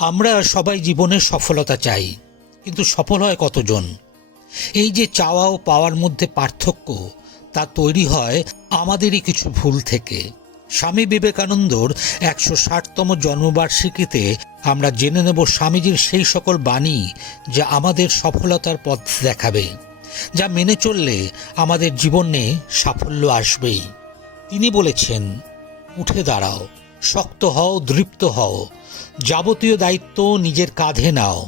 আমরা সবাই জীবনে সফলতা চাই, কিন্তু সফল হয় কতজন? এই যে চাওয়া ও পাওয়ার মধ্যে পার্থক্য, তা তৈরি হয় আমাদেরই কিছু ভুল থেকে। স্বামী বিবেকানন্দর 160তম জন্মবার্ষিকীতে আমরা জেনে নেব স্বামীজির সেই সকল বাণী যা আমাদের সফলতার পথ দেখাবে, যা মেনে চললে আমাদের জীবনে সাফল্য আসবেই। তিনি বলেছেন, উঠে দাঁড়াও, শক্ত হও, দৃপ্ত হও, যাবতীয় দায়িত্ব নিজের কাঁধে নাও।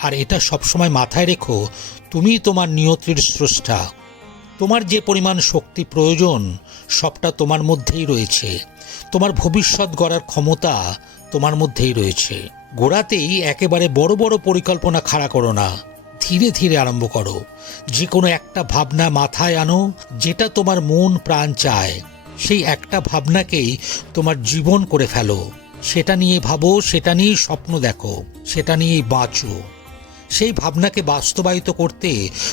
আর এটা সবসময় মাথায় রেখো, তুমি তোমার নিয়তির স্রষ্টা। তোমার যে পরিমাণ শক্তি প্রয়োজন সবটা তোমার মধ্যেই রয়েছে। তোমার ভবিষ্যৎ গড়ার ক্ষমতা তোমার মধ্যেই রয়েছে। গোড়াতেই একেবারে বড় বড় পরিকল্পনা খাড়া করো না, ধীরে ধীরে আরম্ভ করো। যে কোনো একটা ভাবনা মাথায় আনো, যেটা তোমার মন প্রাণ চায়। সেই একটা ভাবনাকেই তোমার জীবন করে ফেলো। সেটা নিয়ে ভাবো, সেটা নিয়েই স্বপ্ন দেখো, সেটা নিয়েই বাঁচো। সেই ভাবনাকে বাস্তবায়িত করতে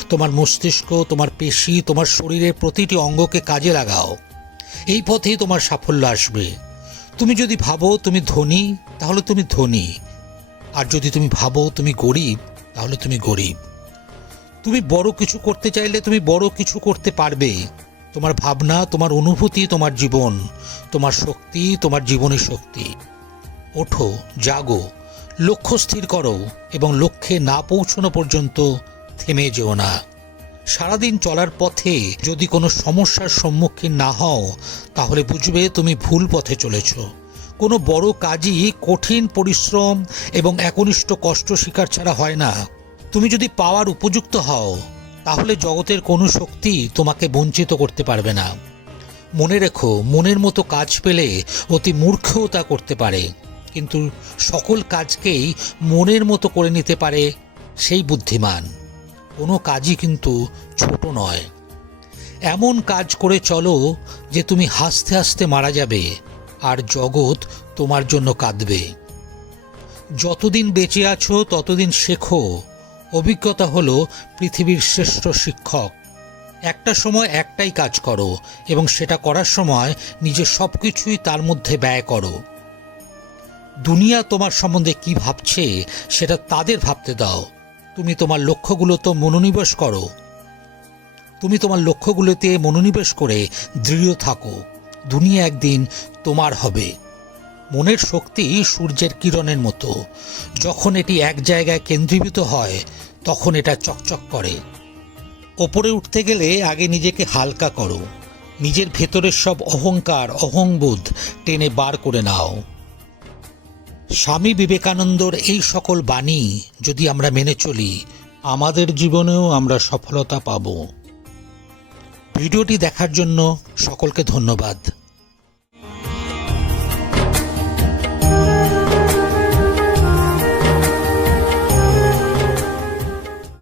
তোমার মস্তিষ্ক, তোমার পেশি, তোমার শরীরের প্রতিটি অঙ্গকে কাজে লাগাও। এই পথেই তোমার সাফল্য আসবে। তুমি যদি ভাবো তুমি ধনী, তাহলে তুমি ধনী। আর যদি তুমি ভাবো তুমি গরিব, তাহলে তুমি গরিব। তুমি বড় কিছু করতে চাইলে তুমি বড় কিছু করতে পারবে। তোমার ভাবনা, তোমার অনুভূতি, তোমার জীবন, তোমার শক্তি, তোমার জীবনের শক্তি। ওঠো, জাগো, লক্ষ্য স্থির করো এবং লক্ষ্যে না পৌঁছানো পর্যন্ত থেমে যেও না। সারাদিন চলার পথে যদি কোনো সমস্যার সম্মুখীন না হও, তাহলে বুঝবে তুমি ভুল পথে চলেছ। কোনো বড় কাজই কঠিন পরিশ্রম এবং একনিষ্ঠ কষ্ট স্বীকার ছাড়া হয় না। তুমি যদি পাওয়ার উপযুক্ত হও, তাহলে জগতের কোনো শক্তি তোমাকে বঞ্চিত করতে পারবে না। মনে রেখো, মনের মতো কাজ পেলে অতি মূর্খও তা করতে পারে, কিন্তু সকল কাজকেই মনের মতো করে নিতে পারে সেই বুদ্ধিমান। কোনো কাজই কিন্তু ছোট নয়। এমন কাজ করে চলো যে তুমি হাসতে হাসতে মারা যাবে আর জগৎ তোমার জন্য কাঁদবে। যতদিন বেঁচে আছো ততদিন শেখো। অভিজ্ঞতা হলো পৃথিবীর শ্রেষ্ঠ শিক্ষক। একটা সময় একটাই কাজ করো এবং সেটা করার সময় নিজের সব কিছুই তার মধ্যে ব্যয় করো। দুনিয়া তোমার সম্বন্ধে কি ভাবছে সেটা তাদের ভাবতে দাও। তুমি তোমার লক্ষ্যগুলোতে মনোনিবেশ করো। তুমি তোমার লক্ষ্যগুলোতে মনোনিবেশ করে দৃঢ় থাকো। দুনিয়া একদিন তোমার হবে। মনের শক্তি সূর্যের কিরণের মতো। যখন এটি এক জায়গায় কেন্দ্রীভূত হয়, তখন এটা চকচক করে। ওপরে উঠতে গেলে আগে নিজেকে হালকা করো। নিজের ভেতরের সব অহংকার, অহংবোধ টেনে বার করে নাও। স্বামী বিবেকানন্দর এই সকল বাণী যদি আমরা মেনে চলি, আমাদের জীবনেও আমরা সফলতা পাব। ভিডিওটি দেখার জন্য সকলকে ধন্যবাদ।